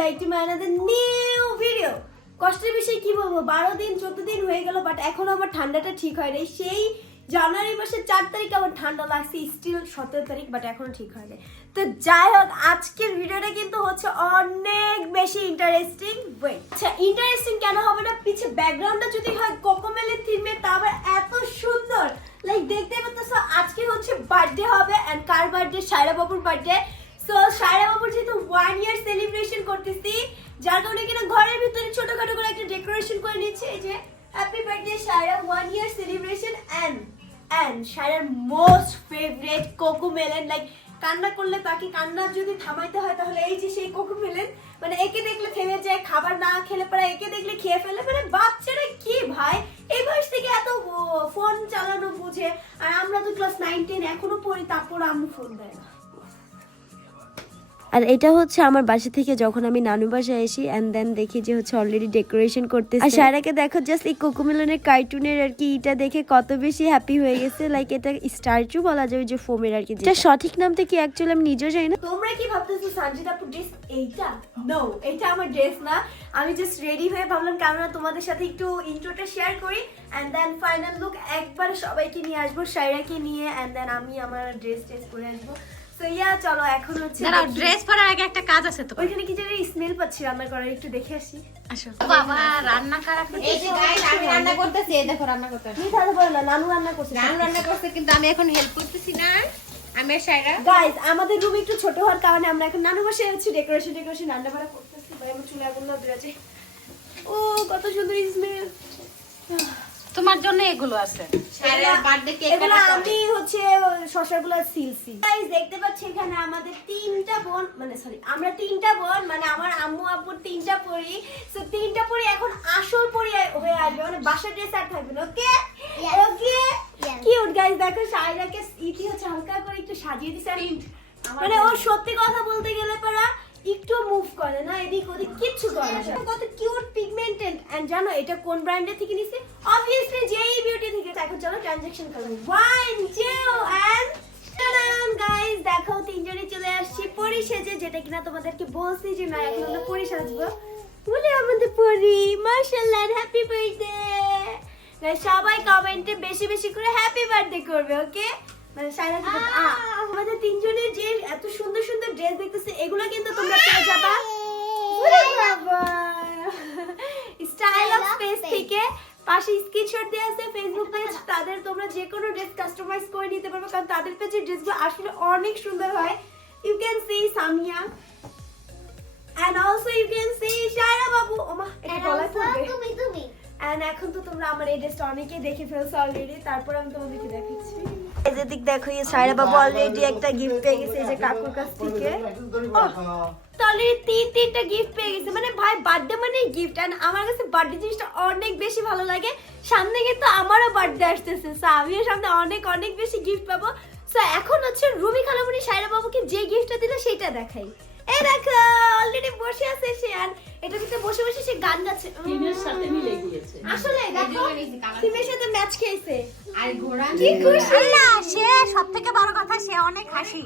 Back to my another new video. কষ্টের বিষয় কি বলব? বারো দিন, চোদ্দ দিন হয়ে গেল বাট এখনও আমার ঠান্ডাটা ঠিক হয়নি। সেই জানুয়ারি মাসের চার তারিখ আমার ঠান্ডা লাগছে স্টিল সতেরো তারিখ বাট এখনও ঠিক হয়নি। তো যাই হোক, আজকের ভিডিওটা কিন্তু হচ্ছে অনেক বেশি ইন্টারেস্টিং ওয়েট আচ্ছা ইন্টারেস্টিং কেন হবে না? পিছে ব্যাকগ্রাউন্ডটা যদি হয়, কোকোমেলের থিমে তা আবার এত সুন্দর। লাইক দেখতে পাচ্ছ, আজকে হচ্ছে বার্থডে হবে এন্ড কার বার্থডে সায়রা বাবুর বার্থডে সো সায়রা বাবুর যেহেতু ওয়ান ইয়ার সেলিব্রেশন করতেছি, যার কারণে কিনা ঘরের ভিতরে ছোটখাটো করে একটা ডেকোরেশন করে নিচ্ছে। এই যে happy birthday Saira one year celebration and and সায়রার most favourite Cocomelon like কান্না করলে তাকে কান্না যদি থামাইতে হয়, তাহলে এই যে সেই কোকো মেলেন মানে একে দেখলে থেমে যায়, খাবার না খেলে পরে, একে দেখলে খেয়ে ফেলে মানে বাচ্চারা কি ভাই? এই বয়স থেকে এত ফোন চালানো বুঝে। আর আমরা তো ক্লাস নাইন টেন এখনও পড়ি, তারপর আম্মু ফোন দেয় না। আর এটা হচ্ছে আমার বাসা থেকে যখন আমি নানু বাসায় আসি অ্যান্ড দেন দেখি যে হচ্ছে অলরেডি ডেকোরেশন করতে আর সারাকে দেখো জাস্ট এই কোকোমেলনের কার্টুনের আর কি এটা দেখে কত বেশি হ্যাপি হয়ে গেছে। লাইক এটা স্টারচু বলা যায় ওই যে ফোমের আর কি এটা সঠিক নামটা কি অ্যাকচুয়ালি আমি নিজেও জানি না। তোমরা কি ভাবতেছো সঞ্জিত আপুর ড্রেস এইটা? নো এটা আমার ড্রেস না। আমি জাস্ট রেডি হয়ে ভাবলাম কেননা তোমাদের সাথে একটু ইন্ট্রোটা শেয়ার করি অ্যান্ড দেন ফাইনাল লুক একবার সবাইকে নিয়ে আসব সাইরাকে নিয়ে এন্ড দেন আমি আমার ড্রেস ট্রেস করে আসব। সো ইয়া চলো এখন হচ্ছে দাঁড়াও ড্রেস পরার আগে একটা কাজ আছে তো ওইখানে কি যেন স্মেল পাচ্ছি রান্না করার একটু দেখে আসি। আসো। বাবা রান্না খারাপ এই যে গাইস আমি রান্না করতেছি এই দেখো রান্না করতেছি তুমি তাহলে বলো না? নানু রান্না করছে রান্না রান্না করতে কিন্তু আমি এখন হেল্প করতেছি না। আমি সাইরা গাইজ আমাদের রুম একটু ছোট হওয়ার কারণে আমরা এখন নানু বসে আছি ডেকোরেশন ডেকোরেশন রান্না বান্না করতেছি। ভাই আমার চুলে আগুন না ও কত সুন্দর স্মেল তোমার জন্য এগুলো আছে। সাইরার বার্থডে কেক এগুলো আমি হচ্ছে শশাগুলো সিলসি গাইস দেখতে পাচ্ছি এখানে আমাদের তিনটা বোন মানে সরি আমরা তিনটা বোন মানে আমার আম্মু আব্বুর তিনটা পরি। সো তিনটা পরি এখন আসল পরি হয়ে আসবে মানে বাসা ড্রেস আর থাকবে ওকে ওকে কিউট গাইস দেখো সাইরাকে ইতি হচ্ছে হালকা করে একটু সাজিয়ে দিছে। মানে ও সত্যি কথা বলতে গেলে পারা একটু মুভ করে না এদিক ওদিক কিচ্ছু করে না। কত কিউট পিগমেন্টেড এন্ড জানো এটা কোন ব্র্যান্ডের থেকে নিছে? অবভিয়াসলি জেই বিউটি থেকে। এখন চলো ট্রানজাকশন করব ওয়ান টু এন্ড গাইস দেখো তিনজনে চলে আসছি পরি সেজে যেটা কিনা তোমাদেরকে বলছি যে না এখন আমরা পরি সাজবো। বলে আমাদের পরি। মাশাআল্লাহ হ্যাপি বার্থডে সবাই কমেন্টে বেশি বেশি করে হ্যাপি বার্থডে করবে ওকে মানে আ, আমাদের তিনজনের যে এত সুন্দর সুন্দর ড্রেস দেখতেছে এগুলো কিন্তু তোমরা পেয়ে যাবা। স্টাইল অফ স্পেস থেকে পাশে স্ক্রিনশট দেওয়া আছে ফেসবুক পেজ তাদের তোমরা যে কোনো ড্রেস কাস্টমাইজ করে নিতে পারবে কারণ তাদের পেজের ড্রেসগুলো আসলে অনেক সুন্দর হয়। You can see Samia and also you can see Saira বাবু ওমা এটা গলায় পড়বে। এন্ড এখন তো তোমরা আমার এই ড্রেসটা অনেকেই দেখে ফেলছো অলরেডি তারপর আমি তোমাদেরকে দেখাচ্ছি। এই যে দিক দেখো, এই বাবু অলরেডি একটা গিফট পেয়ে গেছে, এই যে কাকুর কাছ থেকে। তাহলে তিন তিনটা গিফট পেয়ে গেছে। মানে ভাই বার্থডে মানে গিফট এন্ড আমার কাছে বার্থডে জিনিসটা অনেক বেশি ভালো লাগে। সামনে কিন্তু আমারও বার্থডে আসতেছে সো আমিও সামনে অনেক অনেক বেশি গিফট পাবো। সো এখন হচ্ছে রুমি খালামুনি সায়রা বাবুকে যে গিফটটা দিল, সেটা দেখাই। এই দেখো অলরেডি বসে আছে সে আর এটা কিন্তু বসে বসে সে গান গাচ্ছে। টিমের সাথে মিলে গিয়েছে। আসলে দেখো টিমের সাথে ম্যাচ খেয়েছে। আর ঘোড়া কি খুশি। না সে সবথেকে বড় কথা সে অনেক হাসি।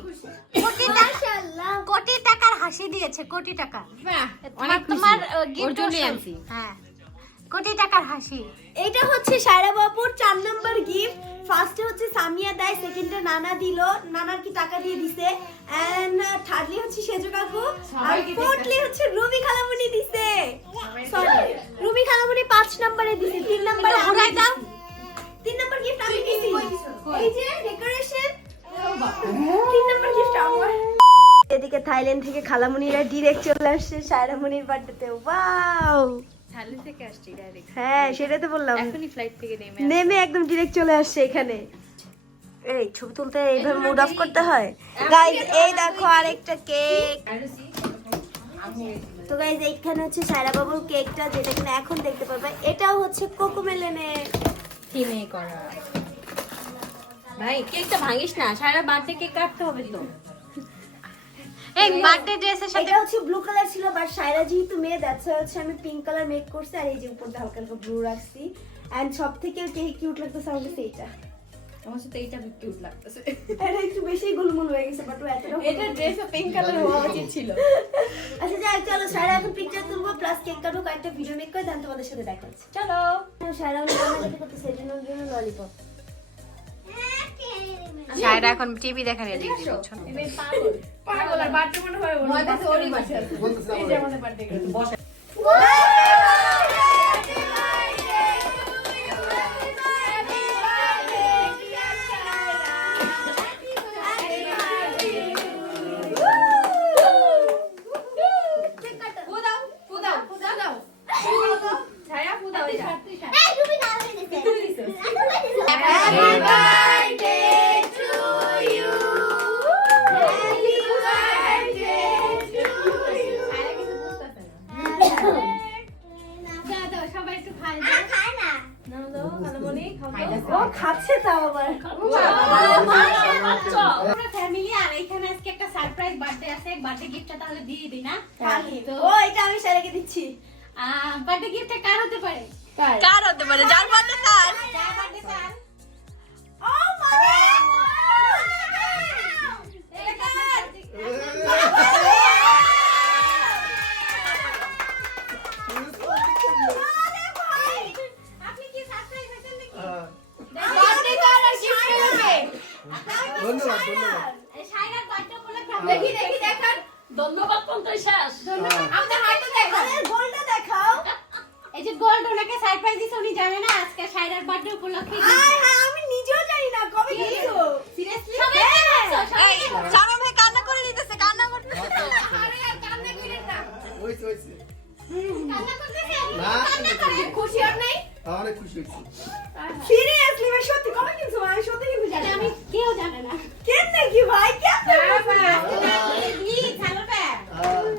কোটি টাকা মাশাআল্লাহ। কোটি টাকার হাসি দিয়েছে কোটি টাকা। তোমার অনেক তোমার গিফট হ্যাঁ। কোটি টাকার হাসি। এটা হচ্ছে সায়রা বাবুর চার নম্বর গিফট ফার্স্টে হচ্ছে সামিয়া দেয় সেকেন্ডে নানা দিল। নানার কি টাকা দিয়ে দিছে? এন্ড থার্ডলি হচ্ছে সেজু কাকু। আর ফোর্থলি হচ্ছে রুমি খালামুনি দিছে। সরি রুমি খালামুনি পাঁচ নম্বরে দিছে। তিন নম্বরে ঘুরাই দাও। তিন নম্বর গিফট আমি দিছি। এই যে ডেকোরেশন তিন নম্বর গিফট আমার। এদিকে থাইল্যান্ড থেকে খালামুনিরা ডিরেক্ট চলে আসছে সায়রামুনির বার্থডেতে ওয়াও থালি থেকে আসছি ডাইরেক্ট হ্যাঁ সেটাই তো বললাম। এখনই ফ্লাইট থেকে নেমে নেমে একদম ডিরেক্ট চলে আসছে এখানে। এই ছবি তুলতে এইভাবে মুড অফ করতে হয়? গাইজ এই দেখো আরেকটা কেক তো গাইজ এইখানে হচ্ছে সায়রা বাবুর কেকটা যেটা কিনা এখন দেখতে পাবে। এটাও হচ্ছে কোকোমেলনের থিমে করা। ভাই কেকটা ভাঙিস না। সারা বার্থডে কেক কাটতে হবে তো। এই বার্থডে ড্রেসের সাথে এটা হচ্ছে ব্লু কালার ছিল বাট সায়রা যেহেতু মেয়ে দ্যাটস হচ্ছে আমি পিঙ্ক কালার মেক করছি আর এই যে উপরটা হালকা হালকা ব্লু রাখছি। এন্ড সব থেকে কিউট লাগতেছে আমার কাছে এটা আমার সাথে এইটা কিউট লাগতেছে। এটা একটু বেশি গুলমুল হয়ে গেছে বাট এতটা এটা ড্রেসে পিঙ্ক কালার হওয়া উচিত ছিল। আচ্ছা যাই চলো সারা এখন পিকচার তুলবো প্লাস কেক কাটবো কয়েকটা ভিডিও মেক করে দেন তোমাদের সাথে দেখা হচ্ছে। চলো। সারা অনেক রান্নাঘাটি করতে সেজন্য জন্য ললিপপ সাইরা এখন টিভি দেখা বুঝছ? পাগল। আর বাচ্চা মনে হয় ওর ওরই এই যে আমাদের বার্থডে বার্থডে গিফটটা তাহলে দিয়ে দিই না? হয়েছি সিরিয়াসলি ভাই সত্যি কবে কিনছো আমি সত্যি কিন্তু জানি আমি কেউ জানে না। কেন নাকি ভাই? প্লিজ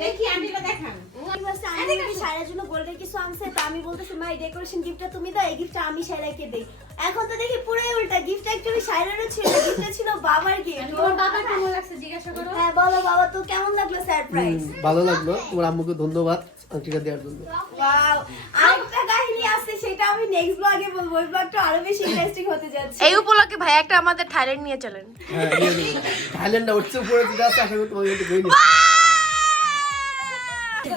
দেখি আন্টিটা দেখান। আমি বলতেছি মা ডেকোরেশন গিফটটা তুমি দাও এই গিফটটা আমি সারাকে দেই। এখন তো দেখি পুরোই উল্টা গিফটটা একটুখানি সারারও ছিল গিফটটা ছিল বাবার গিফট তোমার বাবা কেমন লাগছে জিজ্ঞাসা করো। হ্যাঁ বলো বাবা তো কেমন লাগল সারপ্রাইজ ভালো লাগল। তোমার আম্মুকে ধন্যবাদ আংটিটা দেওয়ার জন্য। ওয়াও সেটা আমি নেক্সট ব্লগে বলব। ওই ব্লগটা আরও বেশি ইন্টারেস্টিং হতে যাচ্ছে। এই উপলক্ষে ভাই একটা আমাদের থাইল্যান্ড নিয়ে চলেন। হ্যাঁ উঠছে উপরে দিতে আছে আশা করি তোমাকে একটু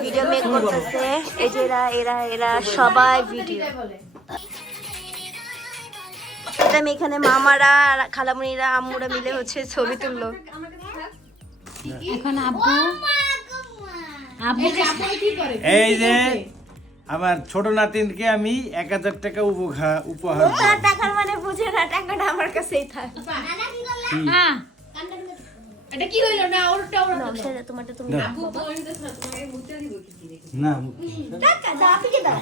ভিডিও মেক করতেছে। এই যে এরা এরা এরা সবাই ভিডিও এটা এখানে মামারা আর খালামুনিরা আম্মুরা মিলে হচ্ছে ছবি তুললো। এখন আব্বু আব্বু কি করে? এই যে আমার ছোট নাতিনকে আমি এক হাজার টাকা উপহার উপহার টাকার মানে বুঝে না টাকাটা আমার কাছেই থাক। হ্যাঁ। এটা কি হইল? না ওরটা ওর সেটা তোমারটা তুমি না, আপু তোমার তোমাকে মুতে দিব কি না টাকা দাও আপনি কি দাও।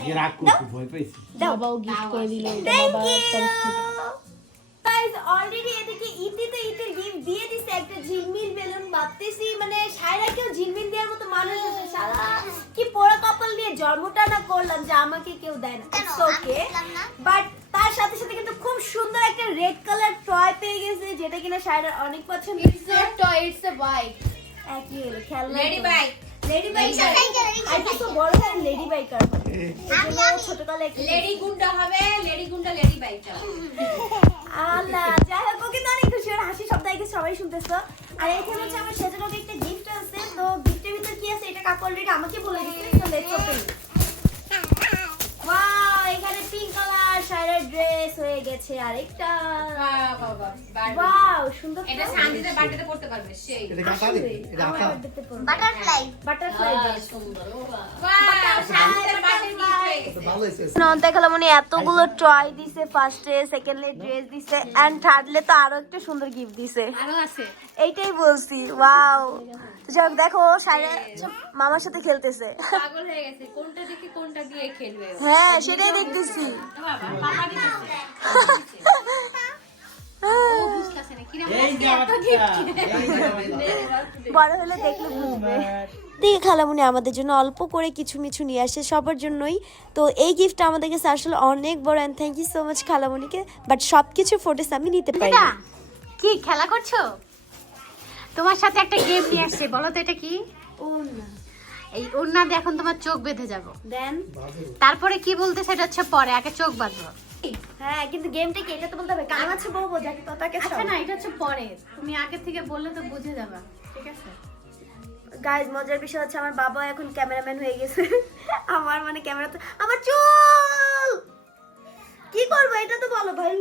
আজকে ভয় পাইছি। বাবাও গিফট করে দিল থ্যাংক ইউ গাইস অলরেডি এদিকে ইতিতে ইতির গিফট দিয়ে দিছে একটা ঝিলমিল বেলুন ভাবতেছি মানে সায়রাকেও ঝিলমিল দেওয়ার মতো মানুষ আছে সারা কি পোড়া কপাল দিয়ে জন্মটা না করলাম যে আমাকে কেউ দেয় না। ওকে বাট তার সাথে সাথে কিন্তু খুব সুন্দর একটা রেড কালার টয় পেয়ে গেছে যেটা কিনা সায়রার অনেক পছন্দ it's not toy it's a bike একই হলো খেলনা লেডি বাইক লেডি বাইকার আর কিছু বড় হয় লেডি বাইকার ছোটকালে একটা লেডি গুন্ডা হবে লেডি গুন্ডা লেডি বাইক আল্লাহ, যাই হোক ওকে তো অনেক খুশি, ওর হাসি শব্দ আগে সবাই শুনতেছো। আর এখানে হচ্ছে আমার সেজন্য একটা গিফট আছে, তো গিফটের ভিতর কি আছে এটা কাকু অলরেডি আমাকে বলে দিচ্ছে তো লেটস ওপেন ওয়াও এখানে পিঙ্ক কালার শাড়ির ড্রেস হয়ে গেছে আরেকটা। ওয়াও সুন্দর এটা সানজিদের বার্থডেতে পড়তে পারবে সেই। এটা বাটারফ্লাই বাটারফ্লাই সুন্দর ওয়াও সানজিদের এতগুলো টয় দিছে ফার্স্টে সেকেন্ডলি ড্রেস দিছে এন্ড থার্ডলে তো আরও একটা সুন্দর গিফট দিছে। আরও আছে। এইটাই বলছি ওয়াও যাক দেখো সারা মামার সাথে খেলতেছে। পাগল হয়ে গেছে কোনটা দেখে কোনটা দিয়ে খেলবে হ্যাঁ সেটাই দেখতেছি। বড় হলে দেখলে বুঝবে। দিকে খালামুনি আমাদের জন্য অল্প করে কিছু মিছু নিয়ে আসে সবার জন্যই। তো এই গিফটটা আমাদের কাছে আসলে অনেক বড় and thank you so much খালামুনিকে but সব কিছু ফোটেস আমি নিতে পারি কি খেলা করছ? তোমার সাথে একটা গেম নিয়ে আসছে বলো তো এটা কি? এই ওড়না দিয়ে এখন তোমার চোখ বেঁধে যাব। দেন। তারপরে কি বলতে সেটা হচ্ছে পরে আগে চোখ বাঁধবো হ্যাঁ কিন্তু গেমটা কি? এটা তো বলতে হবে কান আছে আচ্ছা না এটা হচ্ছে পরে। তুমি আগে থেকে বললে তো বুঝে যাবে ঠিক আছে? গাইজ মজার বিষয় হচ্ছে আমার বাবা এখন ক্যামেরাম্যান হয়ে গেছে। আমার মানে আমার চুল! কি করব এটা তো বলো ভাই।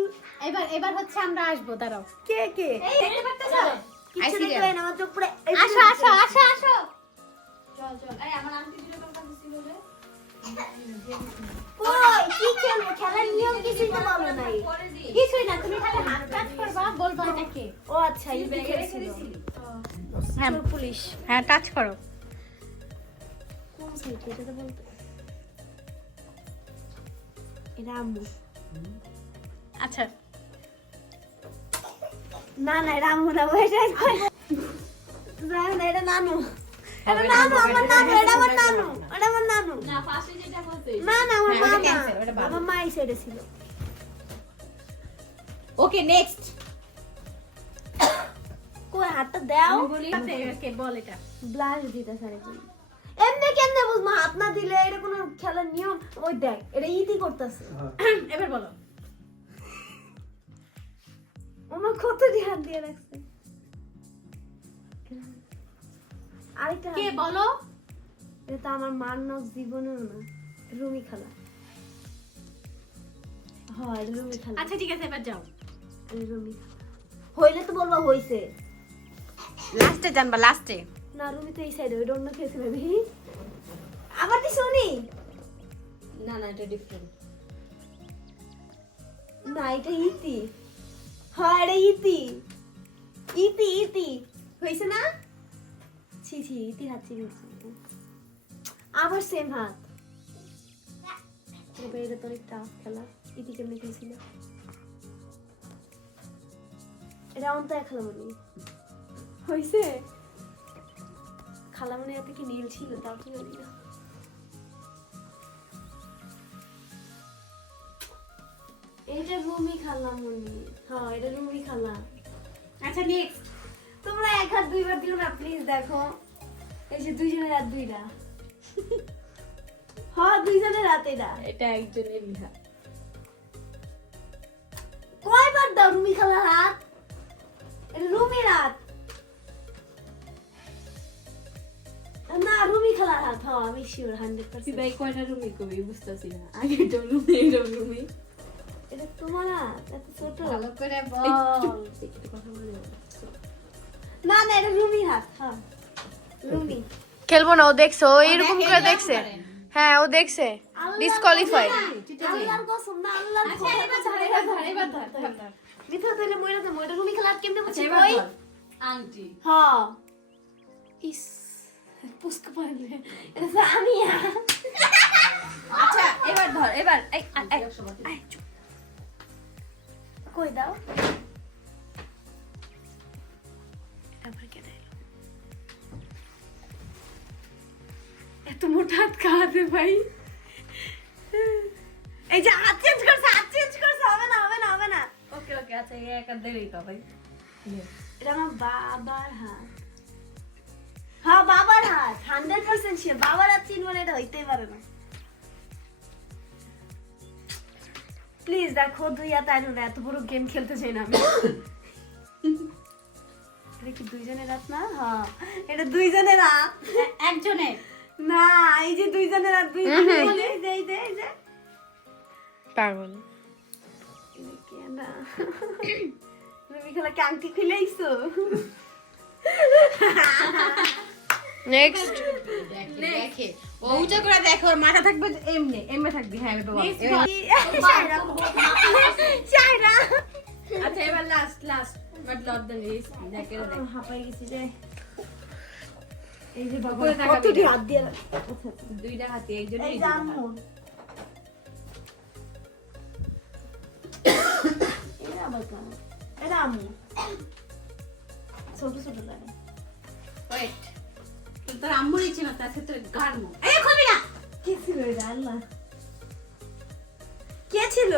এবার এবার হচ্ছে আমরা আসব দাঁড়াও। কে কে? দেখতে পারতেছো কিছু আইসি দেখতে রে। পাই না আমার চোখ পুরো এই আসো আসো আসো আসো। কই? কি খেলব খেলার নিয়ম কিছুই তো বলো নাই। কিছুই না তুমি খালি হাত কাজ করবা বলবা এটা ও আচ্ছা এই খেলছিল। হ্যাঁ পুলিশ। হ্যাঁ টাচ করো। কোন সাইড? এটা তো বলতে এটা আম্মু। আচ্ছা না না এটা আম্মু না এটা না না এটা নানু। এটা নানু আমার নানু এটা আমার নানু এটা আমার নানু। না না আমার হ্যাঁ, মা ওটা না cancel, ওটা বাদ। আমার মা এই সাইডে ছিল। ওকে নেক্সট কই হাতটা দাও। কে বল এটা। ব্লাশ দিতে সারে এমনি কেমনে বুঝব? হাত না দিলে এটা কোনো খেলার নিয়ম? ওই দেখ এটা ইতি করতেছে। এবার বলো। আমার কত হাত দিয়ে রাখছে। আরেকটা কে বলো? এটা তো আমার মার জীবনেও না রুমি খালা। হয় রুমি খালা। আচ্ছা ঠিক আছে এবার যাও। রুমি হইলে তো বলবা হইছে। লাস্টে জানবা লাস্টে। না রুমি তো এই সাইডে ওইটা অন্য খেয়েছে বেবি আবার দি শুনি না না এটা ডিফারেন্ট না এটা ইতি। এটা ইতি। ইতি ইতি। হয়েছে না? ছি ছি ইতি হাত ছি আবার সেম হাত। এবার এটা তো অনেক টাফ খেলা। ইতি কেমনে খেলছিল? এটা অন্ত এক খালামণি হয়েছে খালামণি হাতে কি নীল ছিল তাও কি জানি না। এটা রুমি খালামণি হ্যাঁ এটা রুমি খালা। আচ্ছা নেক্সট তোমরা এক হাত দুইবার দিও না প্লিজ দেখো। এই যে দুইজনের হাত দুইটা। হ্যাঁ দুইজনের হাত এটা। এটা একজনের হাত। কয়বার দাও রুমি খালার হাত? এটা রুমির হাত। না রুমি খালার হাত। হ্যাঁ আমি শিওর হান্ড্রেড পার্সেন্ট ভাই কয়টা রুমি কবি? বুঝতেছি না। আগে তো রুমি রুমি। এটা তোমার এত ছোট। ভালো করে বল। একটু কথা বলে না না এটা রুমির হাত হ্যাঁ রুমি। খেলব না ও দেখছে ও এরকম করে দেখছে। হ্যাঁ ও দেখছে ডিসকোয়ালিফাই আল্লাহর কসম না আল্লাহর আচ্ছা এবার ধর এবার ধর এবার ধর ধর, ধর। মইরা তো মইরা রুমি খালার কেমনে বুঝছি এবার আংটি। হ্যাঁ ইস পুস্কা পারলে এটা আমি আচ্ছা এবার ধর এবার এই এই, এই, কই দাও? এত মোটা হাত খাওয়াতে ভাই। এই যে হাত চেঞ্জ করছে হাত চেঞ্জ করছে হবে না হবে না হবে না। ওকে ওকে আচ্ছা এই একা দেরি তো ভাই এটা আমার বাবার হাত। হ্যাঁ বাবার হাত। হান্ড্রেড পার্সেন্ট শিওর বাবার হাত চিনবো এটা হইতেই পারে না। প্লিজ দেখো দুই হাত আইনো না এত বড় গেম খেলতে চাই না আমি। এটা কি দুইজনের হাত না? হ্যাঁ। এটা দুইজনের এ- একজনের। না এই যে দুইজনের বলে এই যে এই যে এই যে পাগল। রুমি খেলা কি আংটি খুলে নেক্সট দেখে। ও উঁচু করে দেখো ওর মাথা থাকবে এমনি এমনি থাকবে। হ্যাঁ চাইরা চাইরা আচ্ছা এবার last last but not the least দেখে দেখ। হাঁপাই গেছি রে এই যে বাবা কতটি হাত দিয়ে দুইটা হাতে একজন এই আম্মু। এটা আবার কেন? আম্মু। ছোট ছোট লাগে। ওয়েট তোর আম্মুর ইচ্ছে না তার ক্ষেত্রে গান মো এই খুলবি না! কে ছিল এটা আল্লাহ? কে ছিল?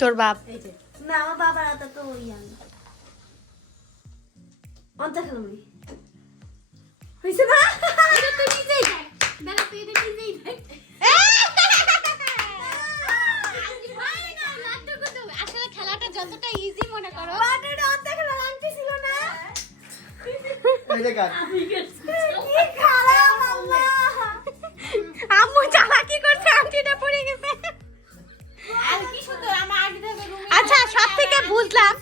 তোর বাপ। এই যে। না আমার বাবার হাতে তো ওই আল্লাহ। হয়েছে না? এটা তুই নিজেই তুই এটা নিজেই দেখ। আসলে খেলাটা যতটা ইজি মনে করো। বাট এটা ছিল আম্মু চালাকি করছে? আংটিটা পড়ে গেছে। আর কি সুন্দর আমার আগে থেকে রুমি আচ্ছা সব থেকে বুঝলাম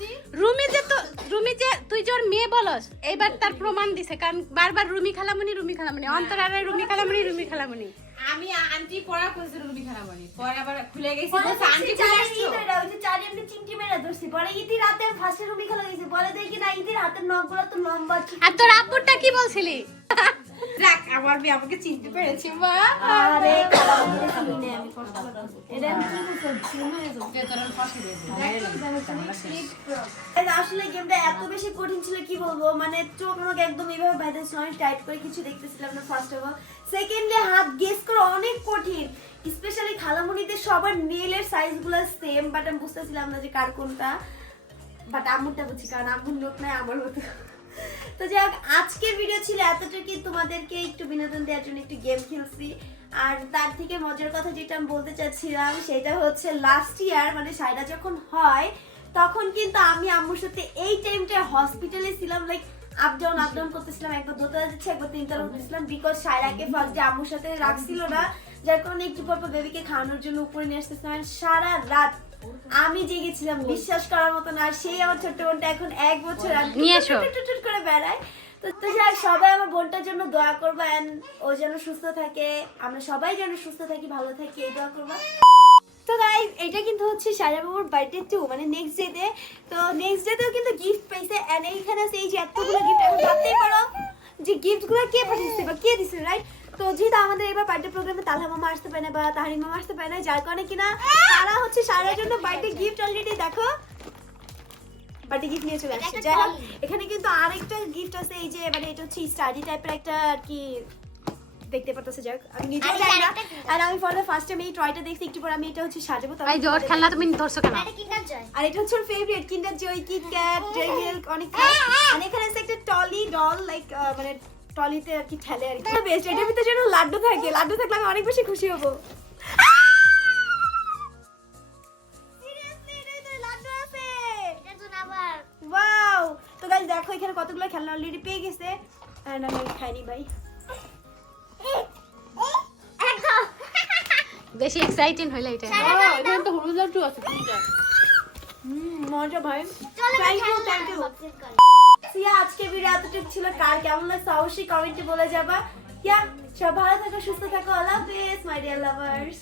রুমি যে তো রুমি যে তুই যে ওর মেয়ে বলস এইবার তার প্রমাণ দিছে কারণ বারবার রুমি খালামুনি রুমি খালামুনি অন্তর আর রুমি খালামুনি রুমি খালামুনি। আমি আন্টি পড়া করেছিল রুমি খালামুনি পরে আবার খুলে গেছে। বলছে, আন্টি খুলে আসছো? এটা, ওই যে চারি আমি চিমটি মেরে ধরছি। পরে ইতি রাতে ফার্স্টে রুমি খেলা গেছে। বলে দেখি না ইতি হাতের নখগুলো তো লম্বা আর তোর আপুরটা কি বলছিলি? যাক আমার মেয়ে আমাকে চিনতে পেরেছে মা। আরে আসলে গেমটা এত বেশি কঠিন ছিল কি বলব? মানে চোখ আমাকে একদম এইভাবে বাইরে আমি টাইট করে কিছু দেখতেছিলাম না ফার্স্ট অফ অল সেকেন্ডে হাত গেস করা অনেক কঠিন স্পেশালি খালামুনিতে সবার নেলের সাইজগুলো সেম বাট আমি বুঝতেছিলাম না যে কার কোনটা। বাট আম্মুরটা বুঝি কারণ আম্মুর নোট নাই আমার মতো। তো যাই হোক, আজকের ভিডিও ছিল এতটুকুই। তোমাদেরকে একটু বিনোদন দেওয়ার জন্য একটু গেম খেলছি। আর তার থেকে মজার কথা যেটা আমি বলতে চাচ্ছিলাম, সেটা হচ্ছে লাস্ট ইয়ার মানে সাইডা যখন হয়, তখন কিন্তু আমি আম্মুর সাথে এই টাইমটা হসপিটালে ছিলাম like up down up down করতেছিলাম। একবার দোতলা যাচ্ছে, একবার তিনতলা উঠতেছিলাম বিকজ সাইরাকে ফার্স্ট আম্মুর সাথে রাখছিল না। যার কারণে একটু পর পর বেবিকে খাওয়ানোর জন্য উপরে নিয়ে আসতেছিলাম। সারা রাত আমি জেগেছিলাম বিশ্বাস করার মতো না সেই আমার ছোট্ট বোনটা এখন এক বছর নিয়ে। টুট করে বেড়ায়। তো তো যাই সবাই আমার বোনটার জন্য দোয়া করবা ও যেন সুস্থ থাকে। আমরা সবাই যেন সুস্থ থাকি ভালো থাকি এই দোয়া করবা। তো গাইস এটা কিন্তু হচ্ছে সাজা বাবুর বার্থডে টু মানে নেক্সট ডেতে তো। নেক্সট ডেতেও কিন্তু গিফট পাইছে এন্ড এইখানে আছে এই যে এতগুলো গিফট এখন ভাবতেই পারো যে গিফটগুলো কে পাঠিয়েছে বা কে দিছে রাইট তো যেহেতু আমাদের এবার বার্থডে প্রোগ্রামে তালহা মামা আসতে পারে না বা তাহারি মামা আসতে পারে না যার কারণে কিনা তারা হচ্ছে সারার জন্য বার্থডে গিফট অলরেডি দেখো। বার্থডে গিফট নিয়ে চলে আসছে। যাই হোক এখানে কিন্তু আরেকটা গিফট আছে এই যে মানে এটা হচ্ছে স্টাডি টাইপের একটা আর কি দেখতে পারতেছে যাক আমি নিজেও জানি না। আর আমি ফর দ্য ফার্স্ট টাইম এই টয়টা দেখছি একটু পর আমি এটা হচ্ছে সাজাবো এই যে খেলনা তুমি ধরছো কেন? আর এটা হচ্ছে ওর favourite Kinder Joy Kit Kat joy milk অনেক। আর এখানে আছে একটা টলি ডল লাইক মানে টলিতে আর কি ঠেলে আর কি। বেস্ট এটার ভিতরে যেন লাড্ডু থাকে লাড্ডু থাকলে আমি অনেক বেশি খুশি হব! তো guys দেখো এখানে কতগুলো খেলনা অলরেডি পেয়ে গেছে। আর আমি খাইনি ভাই বেশি এক্সাইটেড হইলে এটা এখানে তো হলুদ লাড্ডু আছে হুম, মজা ভাই thank you thank you Siya, আজকে ভিডিও এতটুকু ছিল, কার কেমন লাগছে অবশ্যই কমেন্টে বলে যাবা। ইয়া সব ভালো থাকো, সুস্থ থাকো, আল্লাহ হাফেজ মাই ডিয়ার লাভার্স